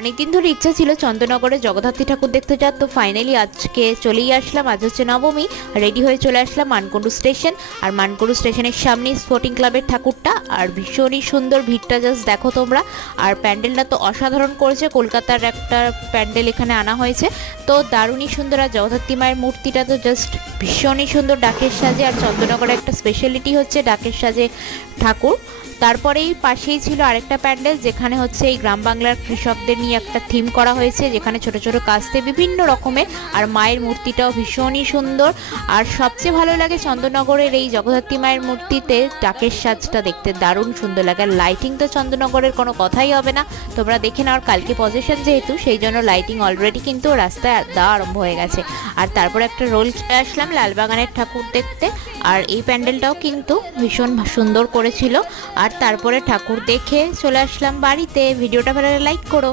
অনেকদিন ধরে ইচ্ছা ছিল চন্দননগরে জগদ্ধাত্রী ঠাকুর দেখতে যাওয়ার, তো ফাইনালি আজকে চলেই আসলাম। আজ হচ্ছে নবমী। রেডি হয়ে চলে আসলাম মানকুণ্ডু স্টেশন। আর মানকুণ্ডু স্টেশনের সামনেই স্পোর্টিং ক্লাবের ঠাকুরটা, আর ভীষণই সুন্দর, ভিড়টা জাস্ট দেখো তোমরা। আর প্যান্ডেলটা তো অসাধারণ করেছে, কলকাতার একটা প্যান্ডেল এখানে আনা হয়েছে, তো দারুণই সুন্দর। আর জগদ্ধাত্রী মায়ের মূর্তিটা তো জাস্ট ভীষণই সুন্দর ডাকের সাজে। আর চন্দননগরের একটা স্পেশালিটি হচ্ছে ডাকের সাজে ঠাকুর। তারপরেই পাশেই ছিল আরেকটা প্যান্ডেল, যেখানে হচ্ছে এই গ্রাম বাংলার কৃষকদের নিয়ে একটা থিম করা হয়েছে, যেখানে ছোট ছোট কাস্তে বিভিন্ন রকমের। আর মায়ের মূর্তিটাও ভীষণই সুন্দর। আর সবচেয়ে ভালো লাগে চন্দননগরের এই জগদ্ধাত্রী মায়ের মূর্তিতে ডাকের সাজটা দেখতে দারুণ সুন্দর লাগে। আর লাইটিং তো চন্দননগরের কোনো কথাই হবে না, তোমরা দেখে নাও। আর কালকে পজিশন যেহেতু, সেই জন্য লাইটিং অলরেডি কিন্তু রাস্তায় দেওয়া আরম্ভ হয়ে গেছে। আর তারপরে একটা রোল চলে আসলাম লালবাগানের ঠাকুর দেখতে। আর এই প্যান্ডেলটাও কিন্তু ভীষণ সুন্দর করেছিল। আর তারপরে ঠাকুর দেখে চলে আসলাম বাড়িতে। ভিডিওটা ভালো লাগলে লাইক করো।